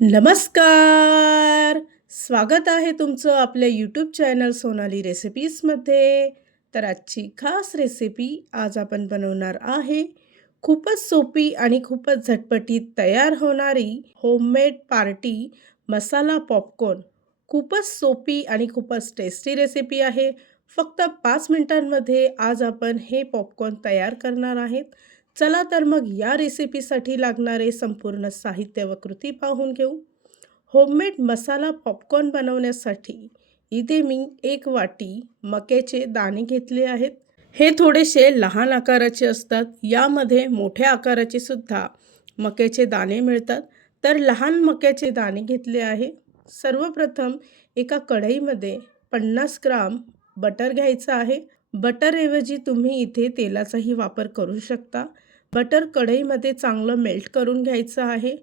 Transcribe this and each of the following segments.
नमस्कार. स्वागत आहे तुमचं आपल्या यूट्यूब चॅनल सोनाली रेसिपीजमध्ये. तर आजची खास रेसिपी आज आपण बनवणार आहे. खूपच सोपी आणि खूपच झटपटीत तयार होणारी होममेड पार्टी मसाला पॉपकॉर्न. खूपच सोपी आणि खूपच टेस्टी रेसिपी आहे. फक्त 5 मिनिटांमध्ये आज आपण हे पॉपकॉर्न तयार करणार आहेत. चला तर मग या रेसिपीसाठी लागणारे संपूर्ण साहित्य व कृती पाहून घेऊ. होममेड मसाला पॉपकॉर्न बनवण्यासाठी इथे मी 1 वाटी मक्याचे दाणे घेतले आहेत. हे थोडेसे लहान आकाराचे असतात. यामध्ये मोठ्या आकाराचे सुद्धा मक्याचे दाणे मिळतात. तर लहान मक्याचे दाणे घेतले आहे. सर्वप्रथम एका कढईमध्ये 50 ग्राम बटर घ्यायचं आहे. बटरऐवजी तुम्ही इथे तेलाचाही वापर करू शकता. बटर कढईमध्ये चांगलं मेल्ट करून घ्यायचं आहे.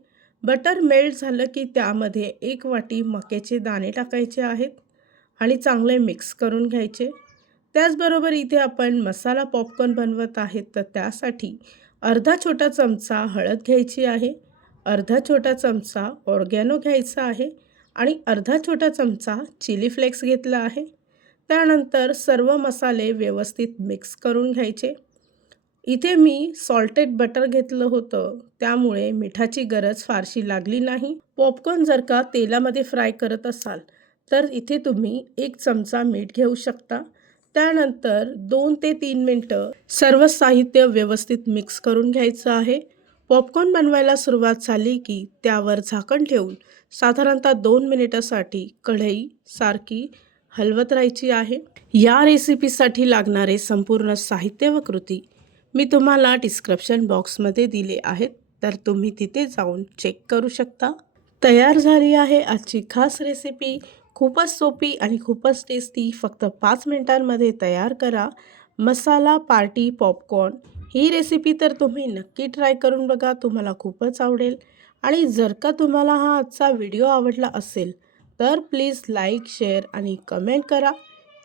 बटर मेल्ट झालं की त्यामध्ये 1 वाटी मक्याचे दाणे टाकायचे आहेत आणि चांगले मिक्स करून घ्यायचे. त्याचबरोबर इथे आपण मसाला पॉपकॉर्न बनवत आहेत, तर त्यासाठी अर्धा छोटा चमचा हळद घ्यायची आहे, अर्धा छोटा चमचा ऑर्गॅनो घ्यायचा आहे आणि अर्धा छोटा चमचा चिली फ्लेक्स घेतला आहे. त्यानंतर सर्व मसाले व्यवस्थित मिक्स करून घ्यायचे. इथे मी सॉल्टेड बटर घेतलं होतं, त्यामुळे मिठाची गरज फारशी लागली नाही. पॉपकॉर्न जर का तेलामध्ये फ्राय करत असाल, तर इथे तुम्ही 1 चमचा मीठ घेऊ शकता. त्यानंतर 2 ते 3 मिनटं सर्व साहित्य व्यवस्थित मिक्स करून घ्यायचं आहे. पॉपकॉर्न बनवायला सुरुवात झाली की त्यावर झाकण ठेवून साधारणतः 2 मिनिटासाठी कढई सारखी हलवत राहायची आहे. या रेसिपीसाठी लागणारे संपूर्ण साहित्य व कृती मी तुम्हाला डिस्क्रिप्शन बॉक्समध्ये दिले आहेत, तर तुम्ही तिथे जाऊन चेक करू शकता. तयार झाली आहे आजची खास रेसिपी. खूपच सोपी आणि खूपच टेस्टी. फक्त 5 मिनिटांमध्ये तयार करा मसाला पार्टी पॉपकॉर्न. ही रेसिपी तर तुम्ही नक्की ट्राय करून बघा, तुम्हाला खूपच आवडेल. आणि जर का तुम्हाला हा आजचा व्हिडिओ आवडला असेल, तर प्लीज लाईक, शेअर आणि कमेंट करा.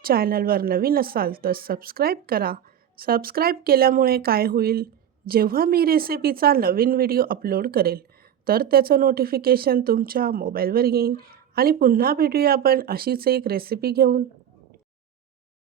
चॅनलवर नवीन असाल तर सबस्क्राईब करा. सबस्क्राईब केल्यामुळे काय होईल, जेव्हा मी रेसिपीचा नवीन व्हिडिओ अपलोड करेल, तर त्याचं नोटिफिकेशन तुमच्या मोबाईलवर येईल आणि पुन्हा भेटूया आपण अशीच एक रेसिपी घेऊन.